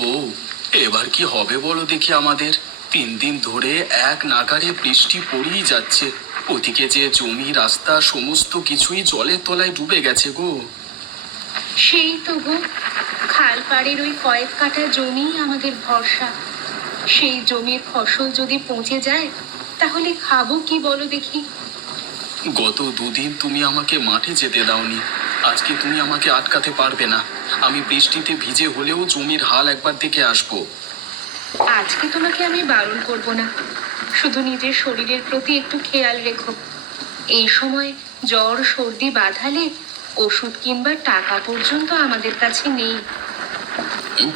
বউ, এবার কি হবে বলো দেখি আমাদের? 3 দিন ধরে এক নাগাড়ে বৃষ্টি পড়েই যাচ্ছে। ওদিকে যে জমি রাস্তা সমস্ত কিছুই জলের তলায় ডুবে গেছে গো। সেই তো গো, খাল পাড়ের ওই কয়েক কাঠা জমি আমাদের ভরসা। সেই জমির ফসল যদি পচে যায় তাহলে খাবো কি বলো দেখি? গত 2 দিন তুমি আমাকে মাঠে যেতে দাওনি, আজকে তুমি আমাকে আটকাতে পারবে না। আমি বৃষ্টিতে ভিজে হলেও জমির হাল একবার দেখে আসবো। আজকে তোমাকে আমি বারণ করব না, শুধু নিজের শরীরের প্রতি একটু খেয়াল রেখো। এই সময় জ্বর সর্দি বাঁধালে ওষুধ কিনবার টাকা পর্যন্ত আমাদের কাছে নেই।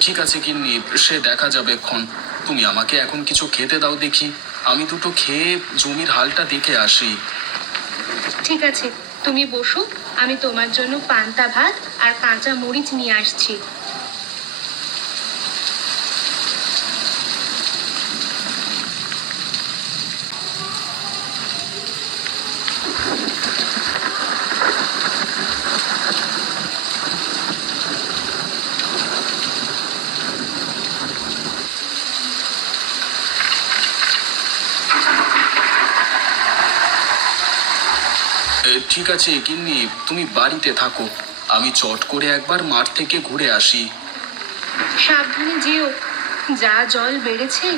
ঠিক আছে গিন্নি, সে দেখা যাবে ক্ষণ। তুমি আমাকে এখন কিছু খেতে দাও দেখি, আমি দুটো খেয়ে জমির হালটা দেখে আসি। ঠিক আছে, তুমি বসো, আমি তোমার জন্য পান্তা ভাত আর কাঁচা মরিচ নিয়ে আসছি। ঠিক আছে গিন্নি, তুমি বাড়িতে থাকো, আমি চট করে একবার মাঠ থেকে ঘুরে আসি। সাবধানে যেও, যা জল বেড়েছে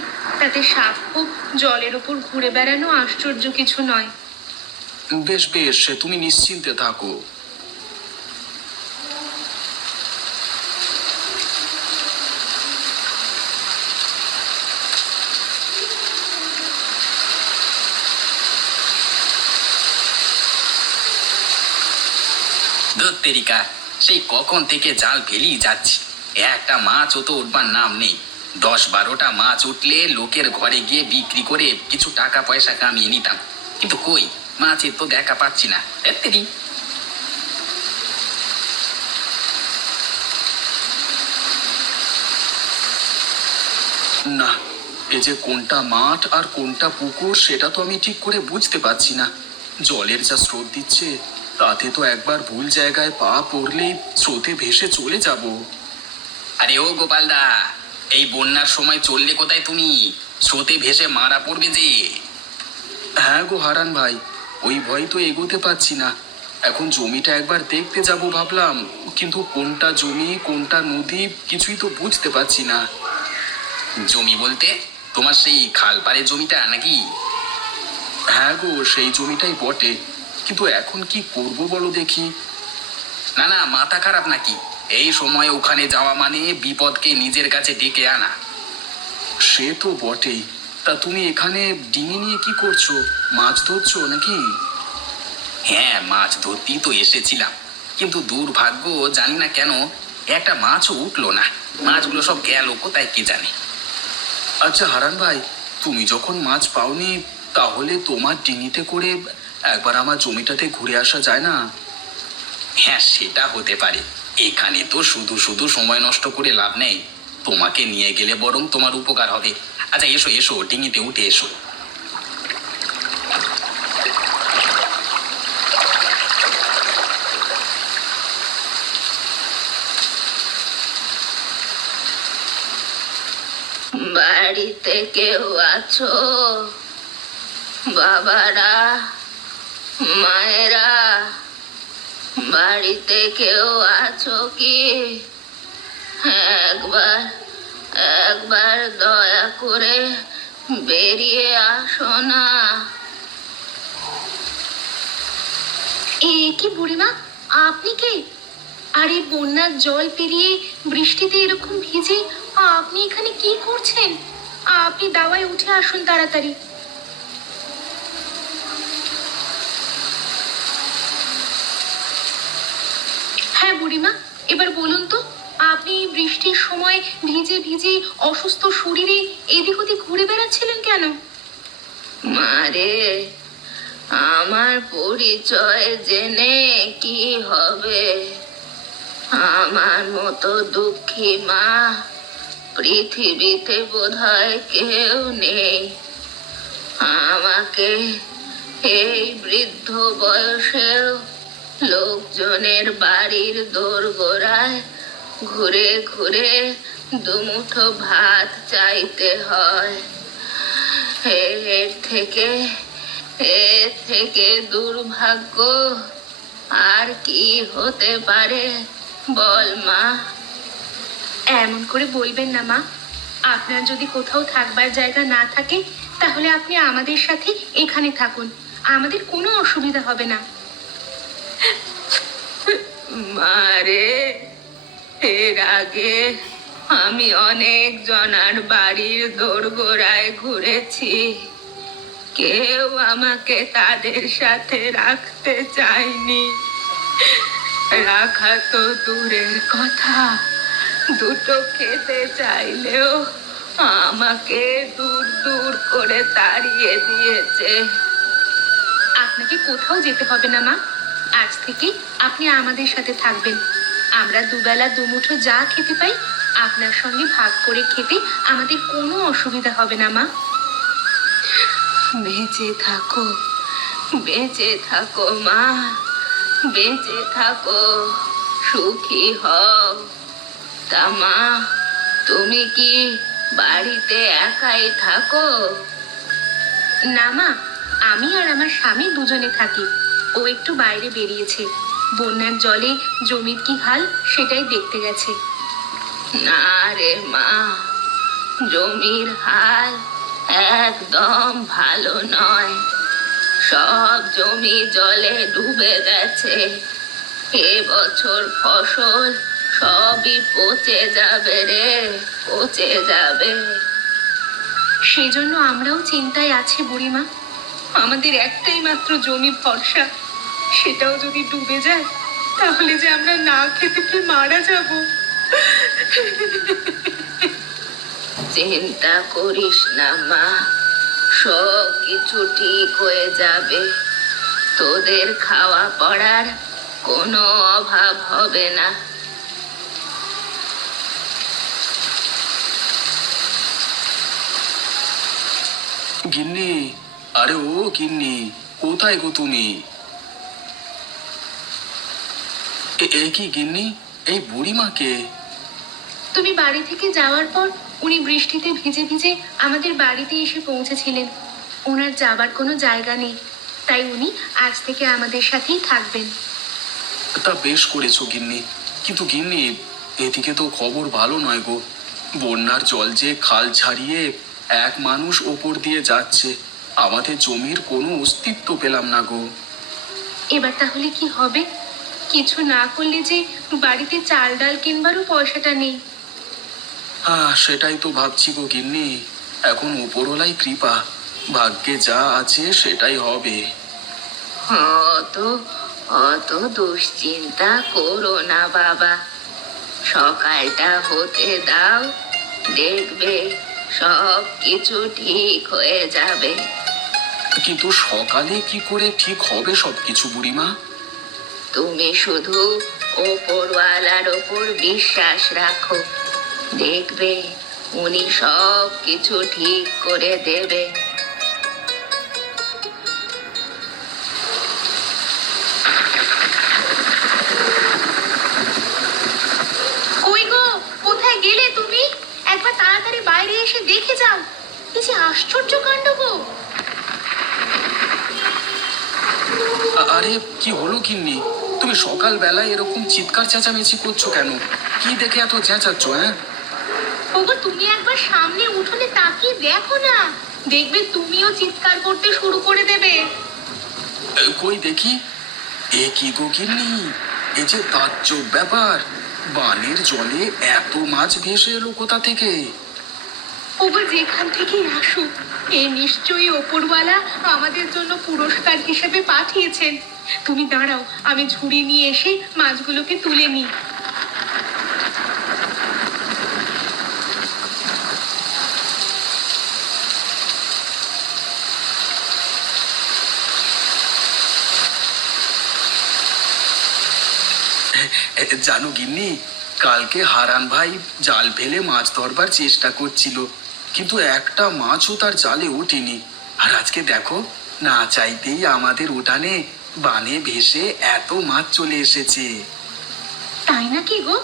তাতে সাপ খুব জলের উপর ঘুরে বেড়ানো আশ্চর্য কিছু নয়। বেশ বেশ, তুমি নিশ্চিন্তে থাকো। ধত্তেরিকা, সেই কখন থেকে জাল ফেলেই যাচ্ছি, একটা মাছও তো উঠবার নাম নেই। 10-12টা মাছ উঠলে লোকের ঘরে গিয়ে বিক্রি করে কিছু টাকা পয়সা কামিয়ে নিতাম, কিন্তু কই, মাছের তো দেখা পাচ্ছি না। ধত্তেরি। না, এ যে কোনটা মাঠ আর কোনটা পুকুর সেটা তো আমি ঠিক করে বুঝতে পারছি না। জলের যা স্রোত দিচ্ছে, তাতে তো একবার ভুল জায়গায় পা পড়লেই স্রোতে ভেসে চলে যাব। আরে ও গোপালদা, এই বন্যার সময় চললে কোথায় তুমি? স্রোতে ভেসে মারা পড়বে যে। হ্যাঁ গো হারান ভাই, ওই ভয় তো এগোতে পারছি না। এখন জমিটা একবার দেখতে যাব ভাবলাম, কিন্তু কোনটা জমি কোনটা নদী কিছুই তো বুঝতে পারছি না। জমি বলতে তোমার সেই খালপাড়ে জমিটা নাকি? হ্যাঁ গো, সেই জমিটাই বটে, কিন্তু এখন কি করব বলো দেখি। না না, মাথা খারাপ নাকি? এই সময় ওখানে যাওয়া মানে বিপদকে নিজের কাছে ডেকে আনা। সে তো বটেই, তা তুমি এখানে ডিঙি নিয়ে কি করছো? মাছ ধরছো নাকি? হ্যাঁ, মাছ ধরতেই তো এসেছিলাম, কিন্তু দুর্ভাগ্য, জানি না কেন একটা মাছও উঠলো না। মাছগুলো সব গেল কোথায় কে জানে। আচ্ছা হারান ভাই, তুমি যখন মাছ পাওনি, তাহলে তোমার ডিঙিতে করে একবার আমার জমিটাতে ঘুরে আসা যায় না? হ্যাঁ, সেটা হতে পারে। এখানে তো শুধু শুধু সময় নষ্ট করে লাভ নেই, তোমাকে নিয়ে গেলে বরং তোমার উপকার হবে। আচ্ছা এসো এসো, ডিঙিতে উঠে এসো। বাড়িতে কেউ আছো? বাবারা, মায়েরা, বাড়িতে কেউ আছো কি? একবার একবার দয়া করে বেরিয়ে আসো না। এ কি বুড়িমা, আপনি কে? আর এই বন্যার জল পেরিয়ে বৃষ্টিতে এরকম ভিজে আপনি এখানে কি করছেন? আপনি দাওয়ায় উঠে আসুন তাড়াতাড়ি। হ্যাঁ বুড়িমা, এবার বলুন তো, আপনি বৃষ্টির সময় ভিজে ভিজে অসুস্থ শরীরে এদিক ওদিক ঘুরে বেড়াচ্ছিলেন কেন? মারে, আমার পরিচয় জেনে কি হবে? আমার মতো দুঃখী মা পৃথিবীতে বোধহয় কেউ নেই। আমাকে এই বৃদ্ধ বয়সেও লোকজনের বাড়ির দোরগোড়ায় ঘুরে ঘুরে দুমুঠো ভাত চাইতে হয়। এর থেকে এর থেকে দুর্ভাগ্য আর কি হতে পারে বল মা? এমন করে বলবেন না মা। আপনার যদি কোথাও থাকবার জায়গা না থাকে তাহলে আপনি আমাদের সাথে এখানে থাকুন, আমাদের কোনো অসুবিধা হবে না। মারে, এর আগে আমি অনেক জনার বাড়ির দোরগোড়ায় ঘুরেছি, কেউ আমাকে তাদের সাথে রাখতে চায়নি। রাখা তো দূরের কথা, দুটো খেতে চাইলেও আমাকে দূর দূর করে তাড়িয়ে দিয়েছে। আপনাকে কোথাও যেতে হবে না মা। আজ থেকে আপনি আমাদের সাথে থাকবেন। আমরা দুবেলা দুমুঠো যা খেতে পাই আপনার সঙ্গে ভাগ করে খেতে আমাদের কোনো অসুবিধা হবে না মা। বেঁচে থাকো, বেঁচে থাকো মা, বেঁচে থাকো, সুখী হও। তা মা, তুমি কি বাড়িতে একাই থাকো? না মা, আমি আর আমার স্বামী দুজনে থাকি। ও একটু বাইরে বেরিয়েছে, বন্যার জলে জমির কি হাল সেটাই দেখতে গেছে। না রে মা, জমির হাল একদম ভালো নয়। সব জমি জলে ডুবে গেছে। এবছর ফসল সবই পচে যাবে রে, পচে যাবে। সেজন্য আমরাও চিন্তায় আছি বুড়িমা। আমাদের একটাই মাত্র জমি ভরসা, সেটাও যদি ডুবে যায় তাহলে যে আমরা না খেতে পেয়ে মারা যাব। চিন্তা করিস না মা, সব কিছু ঠিক হয়ে যাবে। তোদের খাওয়া পড়ার কোনো অভাব হবে না। গিন্নি, আরে ও গিন্নি, কোথায় গো তুমি? এ কি গিন্নি, এই বুড়িমাকে? তুমি বাড়ি থেকে যাওয়ার পর উনি বৃষ্টিতে ভিজে ভিজে আমাদের বাড়িতে এসে পৌঁছেছিলেন। ওনার যাবার কোনো জায়গা নেই, তাই উনি আজ থেকে আমাদের সাথেই থাকবেন। তা বেশ করেছো গিন্নি, কিন্তু গিন্নি এদিকে তো খবর ভালো নয় গো। বন্যার জল যে খাল ছাড়িয়ে এক মানুষ ওপর দিয়ে যাচ্ছে, আমাদের জমির কোনো অস্তিত্ব পেলাম না গো। এবার তাহলে কি হবে? কিছু না করলে যে বাড়িতে চাল ডাল কিনবারও পয়সাটা নেই। সেটাই তো ভাবছি গো গিন্নি। এখন উপরওয়ালাই কৃপা, ভাগ্যে যা আছে সেটাই হবে। অত অত দুশ্চিন্তা করো না বাবা, সকালটা হতে দাও, দেখবে সব কিছু ঠিক হয়ে যাবে। কিন্তু সকালে কি করে ঠিক হবে সবকিছু বুড়িমা? তুমি শুধু ওপরওয়ালার ওপর বিশ্বাস রাখো, দেখবে উনি সব কিছু ঠিক করে দেবে। কই গো, কোথায় গেলে তুমি? একবার তাড়াতাড়ি বাইরে এসে দেখে যাও। কি যে আশ্চর্য কাণ্ড গো! আরে কি হলো গিন্নি, তুমি সকালবেলায় এরকম চিৎকার চেঁচামেচি করছো কেন? কি দেখে এত চেঁচাচ্ছ? ওগো, তুমি একবার সামনে উঠোনে তাকিয়ে দেখো না, দেখবে তুমিও চিৎকার করতে শুরু করে দেবে। কই দেখি। এ কি গো গিন্নি, এ যে তাজ্জব ব্যাপার, বানের জলে এত মাছ ভেসে এলো কোথা থেকে? ওগো, যেখান থেকেই আসুক, এ নিশ্চয়ই ওপরওয়ালা আমাদের জন্য পুরস্কার হিসেবে পাঠিয়েছেন। তুমি দাঁড়াও, আমি ঝুড়ি নিয়ে এসে মাছগুলোকে তুলে নিই। জানো গিন্নি, কালকে হারান ভাই জাল ফেলে মাছ ধরবার চেষ্টা করছিল, কিন্তু একটা মাছও তার জালে ওঠেনি। আর আজকে দেখো, না চাইতেই আমাদের উঠানে বানে ভেসে এত মাছ চলে এসেছে। তাই নাকি গো?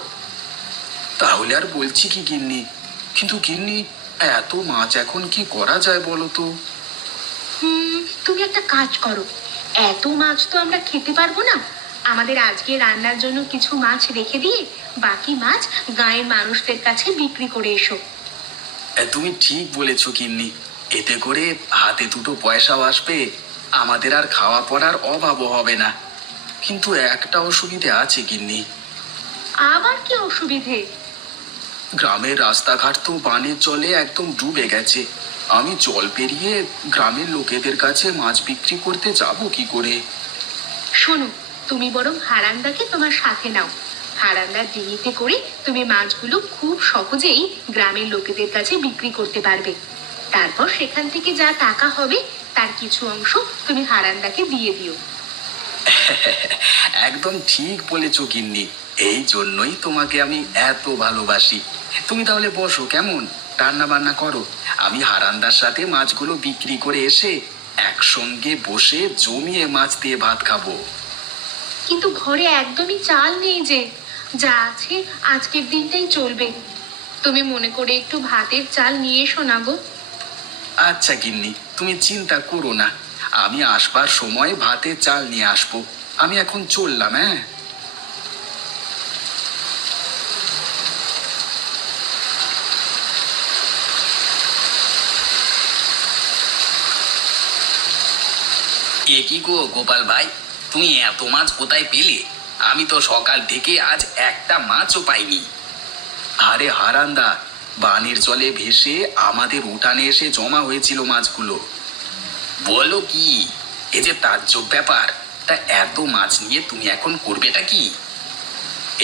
তাহলে আর বলছি কি গিন্নি, কিন্তু গিন্নি এত মাছ এখন কি করা যায় বলো তো? তুমি একটা কাজ করো, এত মাছ তো আমরা খেতে পারবো না। আমাদের আজকে রান্নার জন্য কিছু মাছ রেখে দিয়ে বাকি মাছ গাঁয়ের মানুষদের কাছে বিক্রি করে এসো। তুমি ঠিক বলেছো গিন্নি, এতে করে হাতে দুটো পয়সাও আসবে, আমাদের আর খাওয়া পড়ার অভাবও হবে না। কিন্তু একটা অসুবিধে আছে গিন্নি। আবার কি অসুবিধে? গ্রামের রাস্তাঘাট তো বানের জলে একদম ডুবে গেছে। আমি জল পেরিয়ে গ্রামের লোকেদের কাছে মাছ বিক্রি করতে যাব কি করে? শোনো, তুমি বরং হারান্দাকে তোমার সাথে নাও। হারান্দার ডিঙিতে করে তুমি মাছগুলো খুব সহজেই গ্রামের লোকেদের কাছে বিক্রি করতে পারবে। তারপর সেখান থেকে যা টাকা হবে তার কিছু অংশ তুমি হারান্দাকে দিয়ে দিও। একদম ঠিক বলেছো গিন্নি, এই জন্যই তোমাকে আমি এত ভালোবাসি। তুমি তাহলে বসো, কেমন রান্না বান্না করো, আমি হারান্দার সাথে মাছগুলো বিক্রি করে এসে একসঙ্গে বসে জমিয়ে মাছ দিয়ে ভাত খাবো। কিন্তু ঘরে একদমই চাল নেই যে, যা আছে আজকের দিনটাই চলবে। তুমি মনে করে একটু ভাতের চাল নিয়ে এসো না গো। আচ্ছা গিন্নি, তুমি চিন্তা করো না, আমি আসবার সময় ভাতের চাল নিয়ে আসবো। আমি এখন চললাম, হ্যাঁ। এ কি গো গোপাল ভাই, তুমি এত মাছ কোথায় পেলে? আমি তো সকাল থেকে আজ একটা মাছও পাইনি। আরে হারান্দা, বানের জলে ভেসে আমাদের উঠানে এসে জমা হয়েছিল মাছগুলো। বলো কি, এ যে তাজ্জব ব্যাপার। তা এত মাছ নিয়ে তুমি এখন করবেটা কি?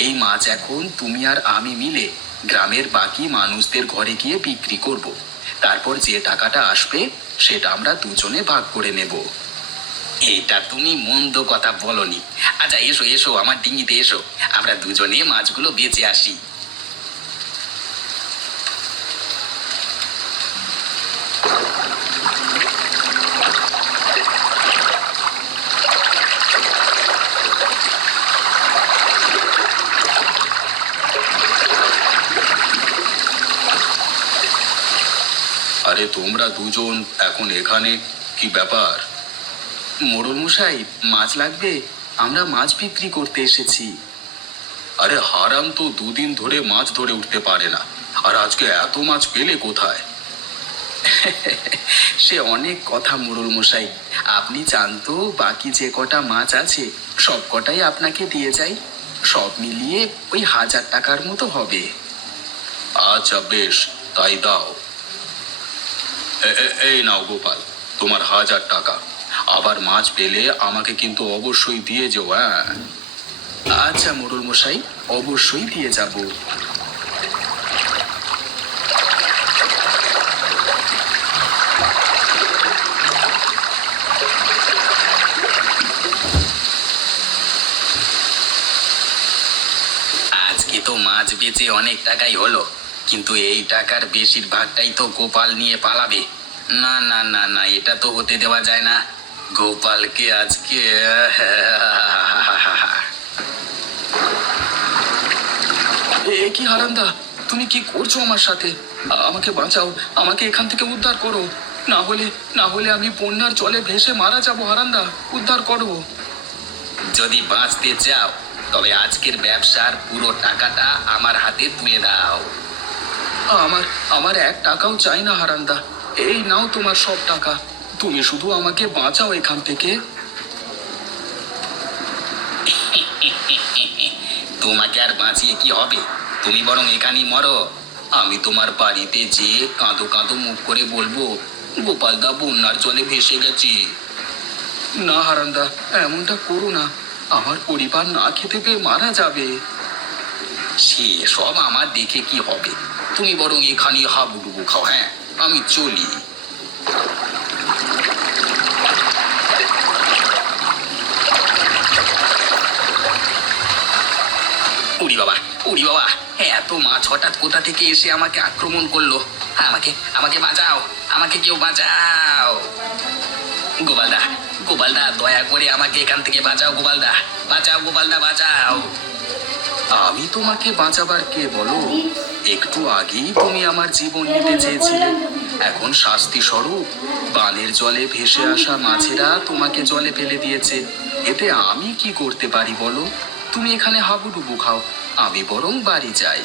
এই মাছ এখন তুমি আর আমি মিলে গ্রামের বাকি মানুষদের ঘরে গিয়ে বিক্রি করব। তারপর যে টাকাটা আসবে সেটা আমরা দুজনে ভাগ করে নেব। এটা তুমি মন্দ কথা বলনি। আচ্ছা এসো এসো, আমার ডিঙিতে এসো, আমরা দুজনে মাছগুলো বেচে আসি। আরে তোমরা দুজন এখন এখানে, কি ব্যাপার? মোড়ল মশাই, মাছ লাগবে, আমরা মাছ বিক্রি করতে এসেছি। আরে হারাম তো দুদিন ধরে মাছ ধরে উঠতে পারে না, আর আজকে এত মাছ পেলে কোথায়? সে অনেক কথা মোড়ল মশাই, আপনি চান তো বাকি যে কটা মাছ আছে সব কটাই আপনাকে দিয়ে যাই, সব মিলিয়ে ওই 1000 টাকার মতো হবে। আচ্ছা বেশ, তাই দাও। এই নাও গোপাল, তোমার 1000 টাকা। আবার মাছ পেলে আমাকে কিন্তু অবশ্যই দিয়ে যেও, হ্যাঁ। আচ্ছা মোড়ল মশাই, অবশ্যই দিয়ে যাব। আজকে তো মাছ বেচে অনেক টাকাই হলো, কিন্তু এই টাকার বেশিরভাগটাই তো গোপাল নিয়ে পালাবে। না না না না, এটা তো হতে দেওয়া যায় না। গোপালকে আজকে এ কি হারান্দা, তুমি কি করছো আমার সাথে? আমাকে বাঁচাও, আমাকে এখান থেকে উদ্ধার করো, না হলে আমি বন্যার জলে ভেসে মারা যাব। হারান্দা, উদ্ধার করো। যদি বাঁচতে চাও তবে আজকের ব্যবসার পুরো টাকাটা আমার হাতে তুলে দাও। আমার আমার 1 টাকাও চাই না হারান্দা, এই নাও তোমার সব টাকা, তুমি শুধু আমাকে বাঁচাও এখান থেকে। তোমাকে আর বাঁচিয়ে কি হবে, তুমি বরং এখানেই মরো। আমি তোমার বাড়িতে যেয়ে কাঁদো কাঁদো মুখ করে বলবো, গোপালদা বন্যার জলে ভেসে গেছে। না হারান্দা, এমনটা করো না, আমার পরিবার না খেতে পেয়ে মারা যাবে। সে সব আমার দেখে কি হবে, তুমি বরং এখানে হাবুডুবু খাও। হ্যাঁ, আমি চলি। উড়ি বাবা, উড়ি বাবা, এত মাছ হঠাৎ কোথা থেকে এসে আমাকে আক্রমণ করলো। আমাকে আমাকে বাঁচাও, আমাকে কেউ বাঁচাও। গোপালদা, গোপালদা, দয়া করে আমাকে এখান থেকে বাঁচাও। গোপালদা বাঁচাও, গোপালদা বাঁচাও। আমি তোমাকে বাঁচাবার কে বলো? একটু আগেই তুমি আমার জীবন নিতে চেয়েছিলে, এখন শাস্তি স্বরূপ বানের জলে ভেসে আসা মাছেরা তোমাকে জলে ফেলে দিয়েছে। এতে আমি কি করতে পারি বলো? তুমি এখানে হাবুডুবু খাও, আমি বরং বাড়ি যাই।